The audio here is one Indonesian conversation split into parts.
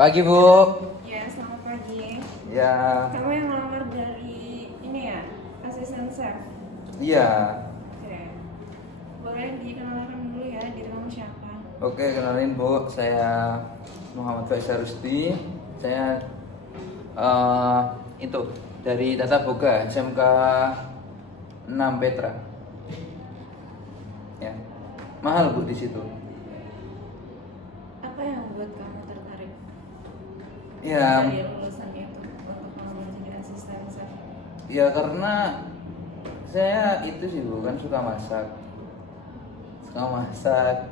Pagi Bu. Ya, selamat pagi. Ya, Kamu yang ngelamar dari ini ya, asisten chef. iya. Oke. Boleh dikenalkan dulu ya, diri kamu siapa? Oke, kenalin Bu. Saya Muhammad Faisal Rusdi. Saya eh itu dari Tata Boga SMK 6 Petra. Ya. Mahal Bu di situ. Apa yang buat kamu tertarik Ya, dari lulusan itu untuk ngelamar jadi asisten chef? ya karena saya itu sih Bu, kan suka masak. Suka masak.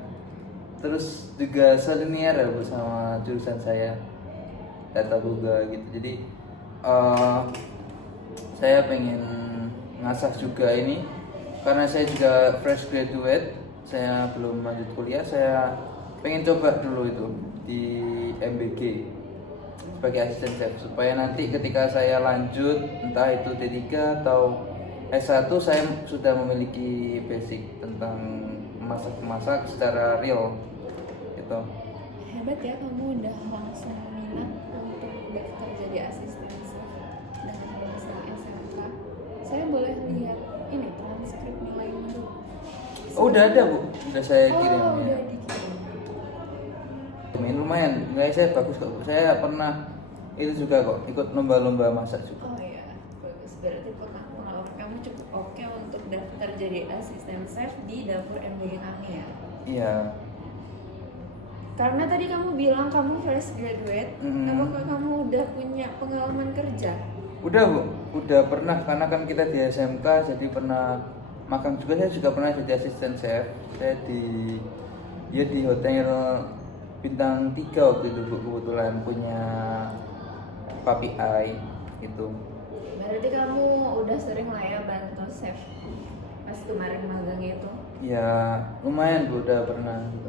Terus juga selinier ya Bu sama jurusan saya. Tata Boga gitu. Jadi eh saya pengen ngasah juga ini karena saya juga fresh graduate, saya belum lanjut kuliah, saya pengen coba dulu itu di MBG sebagai asisten chef supaya nanti ketika saya lanjut entah itu D3 atau S1 saya sudah memiliki basic tentang masak-masak secara real gitu. Hebat ya, kamu udah langsung minat untuk daftar jadi asisten chef dengan lulusan SMK. Saya boleh lihat ini transkrip nilainya dulu. Oh, udah ada Bu, udah saya kirim Oh, ya. udah dikirim. Lumayan, nilai saya bagus kok. Saya pernah itu juga kok ikut lomba-lomba masak juga. Oh iya, bagus. Berarti pengalaman kamu cukup oke untuk daftar jadi asisten chef di dapur MBG kami ya. Iya. Karena tadi kamu bilang kamu fresh graduate, apakah kamu udah punya pengalaman kerja? Udah Bu, udah pernah karena kan kita di SMK jadi pernah magang juga, saya juga pernah jadi asisten chef. Saya di hotel bintang 3 waktu itu Bu, kebetulan punya Papi Ai itu. Berarti kamu udah sering lah ya bantu chef pas kemarin magang itu. Ya, lumayan Bu, udah pernah gitu.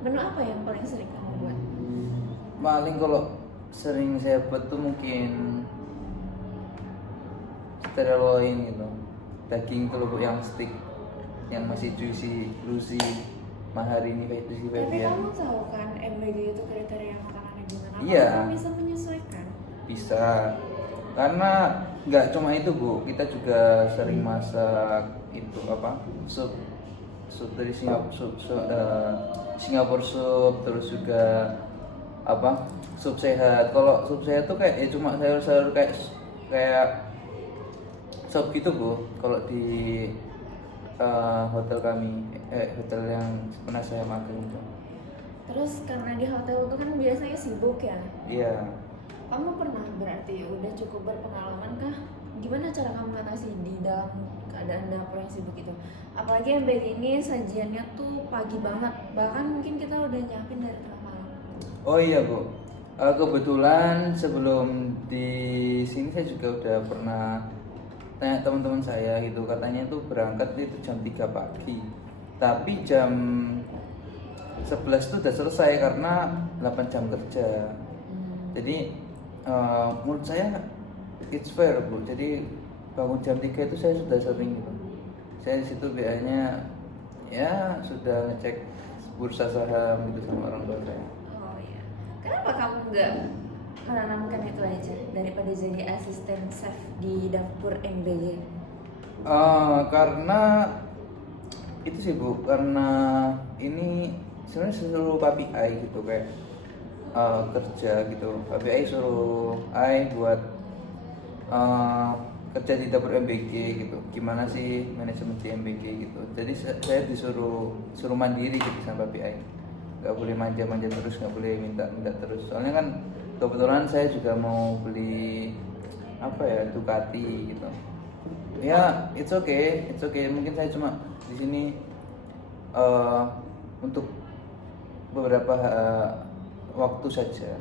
Menu apa yang paling sering kamu buat? Paling kalau sering saya buat tuh mungkin tenderloin gitu, daging tuh loh Bu, yang stick, yang masih juicy Maharini kayak juicy Tapi Fabian. kamu tahu kan MBG itu kriteria makanannya gimana? Iya. Kamu bisa menyesuaikan. Bisa, karena nggak cuma itu Bu, kita juga sering masak itu apa, sup dari Singapura sup, terus juga apa, sup sehat. Kalau sup sehat tuh kayak ya cuma sayur-sayur kayak sup gitu Bu. Kalau di hotel kami, hotel yang pernah saya makan itu. Terus karena di hotel itu kan biasanya sibuk ya. Iya. Kamu pernah berarti udah cukup berpengalaman kah? Gimana cara kamu mengatasi di dalam keadaan dapur yang sibuk itu? Apalagi yang MBG ini sajiannya tuh pagi banget, bahkan mungkin kita udah nyiapin dari tengah malam. Oh iya Bu, kebetulan sebelum di sini saya juga udah pernah tanya teman-teman saya gitu, katanya itu berangkat itu jam 3 pagi, tapi jam 11 itu udah selesai karena 8 jam kerja. Jadi menurut saya it's fair Bu, jadi bangun jam 3 itu saya sudah sering gitu. Saya di situ biasanya ya sudah ngecek bursa saham gitu sama orang tua saya. Oh iya. Kenapa kamu nggak menanamkan itu aja daripada jadi asisten chef di dapur MBG? Karena itu sih Bu, karena ini sebenarnya seluruh Papi Ai gitu kayak kerja gitu. Papi Ai suruh Ai buat kerja di dapur MBG gitu. Gimana sih manajemen di MBG gitu. Jadi saya suruh mandiri gitu sama Papi Ai. Gak boleh manja-manja terus, gak boleh minta terus. Soalnya kan kebetulan saya juga mau beli apa ya, Ducati gitu. Ya, it's okay. Mungkin saya cuma di sini untuk beberapa waktu saja.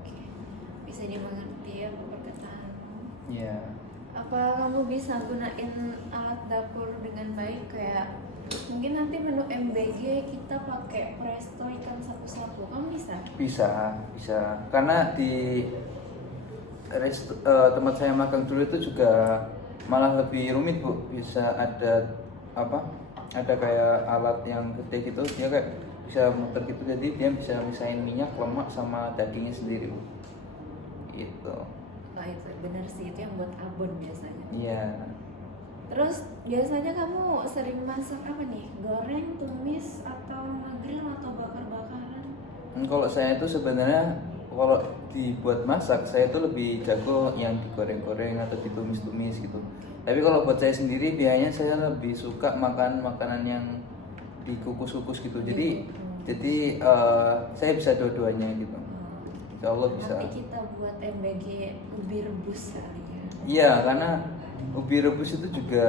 Oke, bisa dimengerti ya perkataan. Ya. Apa kamu bisa gunain alat dapur dengan baik, kayak mungkin nanti menu MBG kita pakai presto ikan sapu-sapu, kamu bisa? Bisa. Karena di tempat saya magang dulu itu juga malah lebih rumit Bu. Bisa ada apa? Ada kayak alat yang gede gitu, dia kayak bisa muter gitu, jadi dia bisa misahin minyak, lemak sama dagingnya sendiri Bu. Gitu. Oh itu bener sih, itu yang buat abon biasanya. Iya. Terus biasanya kamu sering masak apa nih? Goreng, tumis, atau ngegrill atau bakar-bakaran? Kalau saya itu sebenarnya kalau dibuat masak saya itu lebih jago yang digoreng-goreng atau ditumis-tumis gitu. Tapi kalau buat saya sendiri biasanya saya lebih suka makan makanan yang dikukus-kukus gitu. Jadi saya bisa dua-duanya gitu. Insya Allah bisa. Nanti kita buat MBG ubi rebus kali ya. Iya, karena ubi rebus itu juga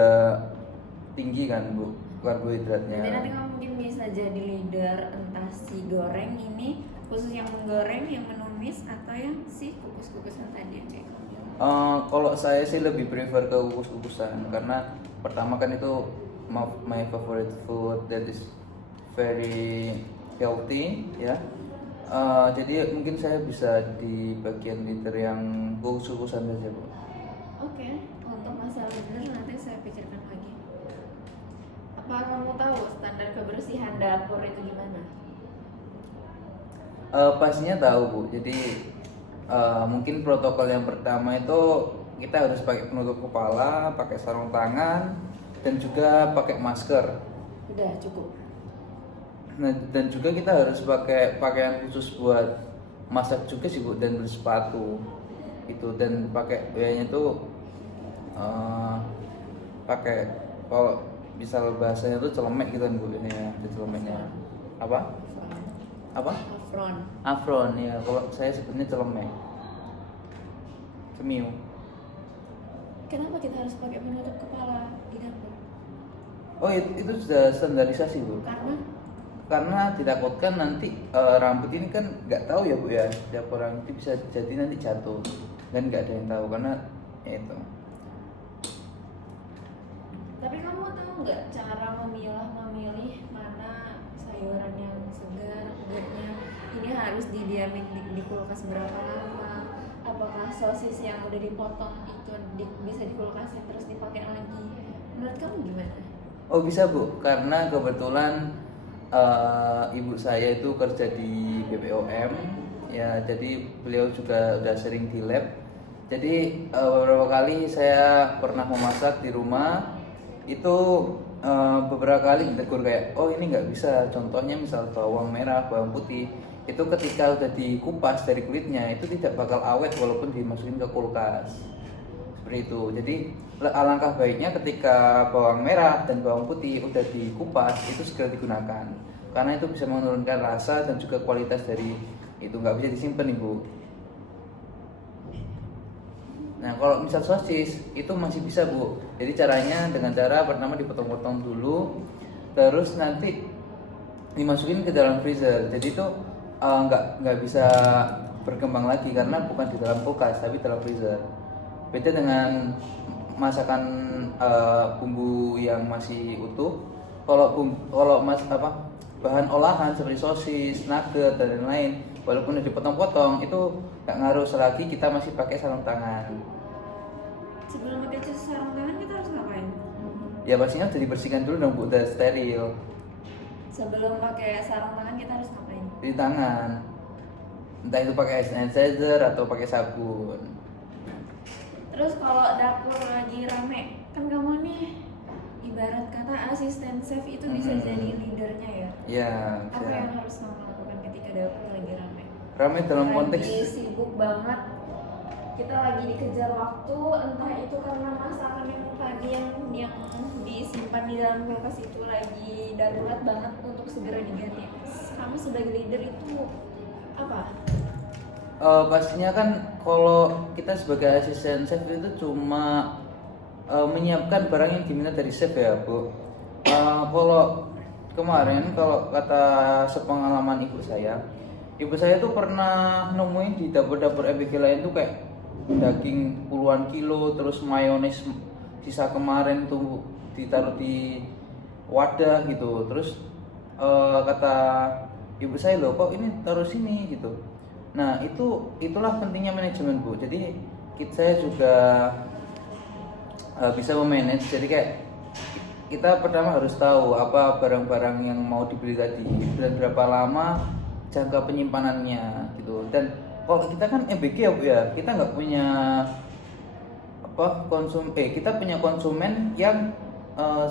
tinggi kan Bu karbohidratnya. Jadi nanti kamu mungkin bisa jadi leader entah si goreng ini khusus yang menggoreng, yang menumis, atau yang si kukus-kukusan tadi yang kayak kamu bilang. Kalau saya sih lebih prefer ke kukus-kukusan karena pertama kan itu my favorite food that is very healthy ya. Jadi mungkin saya bisa di bagian leader yang kukus-kukusan saja Bu. Oke, untuk masalah leader nanti saya pikirkan lagi. Apa kamu tahu standar kebersihan dapur itu gimana? Pastinya tahu Bu. Jadi mungkin protokol yang pertama itu kita harus pakai penutup kepala, pakai sarung tangan, dan juga pakai masker. Udah cukup. Nah, dan juga kita harus pakai pakaian khusus buat masak juga sih Bu, dan bersepatu itu, dan pakai biasanya tuh pakai, kalau misal bahasanya tuh celemek gitu kan Bu, ini ya, ada celemeknya. Apa? Apa? Afron. Afron ya, kalau saya sebutnya celemek. Cemiu. Kenapa kita harus pakai penutup kepala di dapur? Oh itu sudah standarisasi Bu. Karena ditakutkan nanti rambut ini kan nggak tahu ya Bu ya, setiap orang itu bisa jadi nanti jatuh dan nggak ada yang tahu karena ya itu. Tapi kamu tahu nggak cara memilih mana sayuran yang segar, enggaknya ini harus didiamin di kulkas berapa lama? Apakah sosis yang udah dipotong itu bisa dikulkasin terus dipakai lagi? Menurut kamu gimana? Oh bisa Bu, karena kebetulan ibu saya itu kerja di BPOM ya, jadi beliau juga udah sering di lab. Jadi beberapa kali saya pernah memasak di rumah itu beberapa kali ditegur kayak, oh ini nggak bisa. Contohnya misal bawang merah, bawang putih itu ketika udah dikupas dari kulitnya itu tidak bakal awet walaupun dimasukin ke kulkas seperti itu. Jadi alangkah baiknya ketika bawang merah dan bawang putih udah dikupas itu segera digunakan karena itu bisa menurunkan rasa dan juga kualitas dari itu, nggak bisa disimpan Ibu. Nah kalau misal sosis itu masih bisa Bu. Jadi caranya dengan cara pertama dipotong-potong dulu, terus nanti dimasukin ke dalam freezer. Jadi itu nggak bisa berkembang lagi karena bukan di dalam kulkas tapi dalam freezer. Beda dengan masakan bumbu yang masih utuh. Kalau bahan olahan seperti sosis, nugget dan lain-lain, walaupun udah dipotong-potong itu nggak ngaruh selagi kita masih pakai sarung tangan. Sebelum pakai sarung tangan kita harus ngapain? Ya pastinya udah dibersihkan dulu dong Bu, udah steril. Sebelum pakai sarung tangan kita harus ngapain? Di tangan, entah itu pakai hand sanitizer atau pakai sabun. Terus kalau dapur lagi rame, kan kamu nih ibarat kata asisten chef itu bisa jadi leadernya ya. Ya. Apa yang harus kamu lakukan ketika dapur lagi rame? Rame dalam konteks lagi sibuk banget, kita lagi dikejar waktu, entah itu karena masakan yang tadi yang disimpan di dalam kulkas itu lagi darurat banget untuk segera diganti. Kamu sebagai leader itu apa? pastinya kan kalau kita sebagai asisten chef itu cuma menyiapkan barang yang diminta dari chef ya Bu. Kalau kemarin, kalau kata sepengalaman ibu saya tuh pernah nemuin di dapur-dapur MBG lain tuh kayak daging puluhan kilo, terus mayones sisa kemarin tuh ditaruh di wadah gitu. Terus kata ibu saya, loh kok ini taruh sini gitu. Nah itulah pentingnya manajemen Bu. Jadi saya juga bisa memanage. Jadi kayak kita pertama harus tahu apa barang-barang yang mau dibeli tadi dan berapa lama jangka penyimpanannya gitu. Dan kalau kita kan MBG ya Bu ya, kita nggak punya kita punya konsumen yang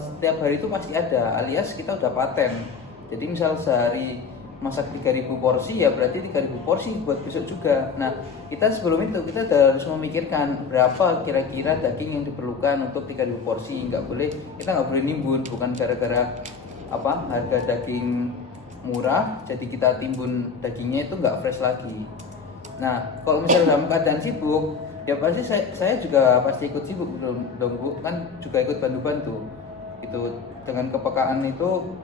setiap hari itu pasti ada, alias kita udah paten. Jadi misal sehari masak 3.000 porsi, ya berarti 3.000 porsi buat besok juga. Nah, kita sebelum itu kita harus memikirkan berapa kira-kira daging yang diperlukan untuk 3.000 porsi. Kita nggak boleh nimbun, bukan gara-gara harga daging murah jadi kita timbun dagingnya itu nggak fresh lagi. Nah, kalau misalnya dalam keadaan sibuk, ya pasti saya juga pasti ikut sibuk dong Bu, kan juga ikut bantu-bantu. Itu dengan kepekaan itu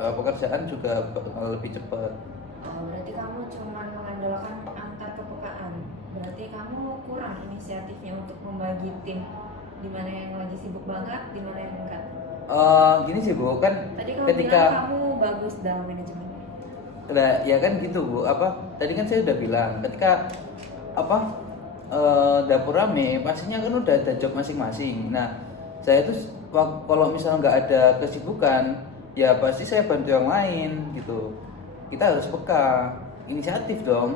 pekerjaan juga lebih cepat. Berarti kamu cuma mengandalkan angka kepekaan. Berarti kamu kurang inisiatifnya untuk membagi tim, di mana yang lagi sibuk banget, di mana yang enggak. Gini sih Bu, kan Tadi kamu ketika bilang kamu bagus dalam manajemennya. ya kan gitu Bu, tadi kan saya udah bilang ketika dapur rame pastinya kan udah ada job masing-masing. Nah, saya tuh kalau misalnya nggak ada kesibukan, ya pasti saya bantu yang lain gitu. Kita harus peka, inisiatif dong.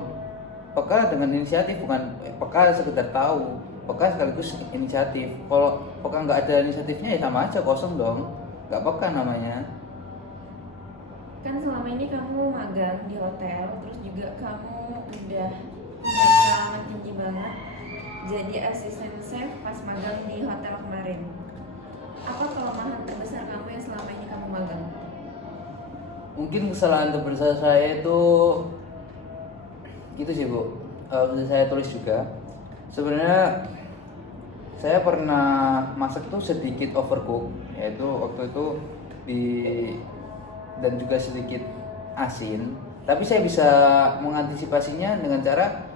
Peka dengan inisiatif, bukan peka sekedar tahu, peka sekaligus inisiatif. Kalau peka nggak ada inisiatifnya ya sama aja kosong dong, nggak peka namanya. Kan selama ini kamu magang di hotel, terus juga kamu udah punya pengalaman tinggi banget jadi asisten chef pas magang di hotel kemarin. Apa kelemahan terbesar kamu yang selama ini kamu magang? Mungkin kesalahan terbesar saya itu gitu sih Bu. Bisa saya tulis juga. Sebenarnya saya pernah masak tuh sedikit overcook, yaitu waktu itu dan juga sedikit asin. Tapi saya bisa mengantisipasinya dengan cara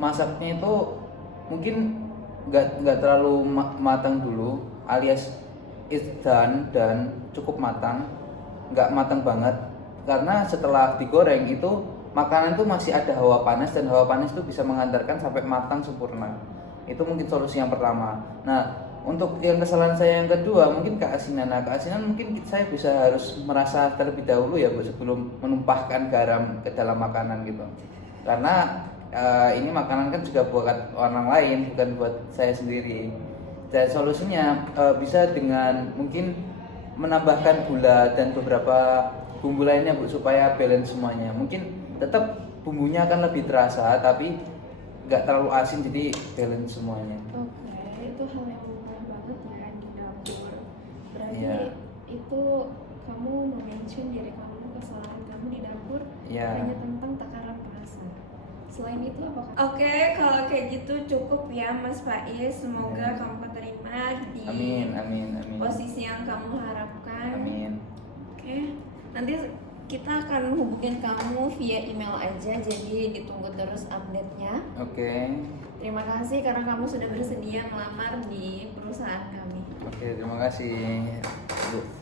masaknya itu mungkin nggak terlalu matang dulu, alias it's done dan cukup matang, nggak matang banget. Karena setelah digoreng itu makanan itu masih ada hawa panas, dan hawa panas itu bisa mengantarkan sampai matang sempurna. Itu mungkin solusi yang pertama. Nah, untuk yang kesalahan saya yang kedua mungkin keasinan. Nah, keasinan mungkin saya bisa harus merasa terlebih dahulu ya Bu, sebelum menumpahkan garam ke dalam makanan gitu. Karena ini makanan kan juga buat orang lain, bukan buat saya sendiri. Dan solusinya bisa dengan mungkin menambahkan gula dan beberapa bumbu lainnya Bu, supaya balance semuanya. Mungkin tetap bumbunya akan lebih terasa tapi nggak terlalu asin, jadi balance semuanya. Oke, itu hal yang mudah banget ya di dapur. Berarti Iya. itu kamu mention diri kamu, kesalahan kamu di dapur Iya. hanya tentang takaran rasa. Selain itu apa? Oke, kalau kayak gitu cukup ya Mas Faiz. Semoga Iya. kamu keterima di Amin. posisi yang kamu harapkan. Amin. Oke, nanti kita akan hubungin kamu via email aja, jadi ditunggu terus update-nya. Oke. Terima kasih karena kamu sudah bersedia melamar di perusahaan kami. Oke, terima kasih Bu.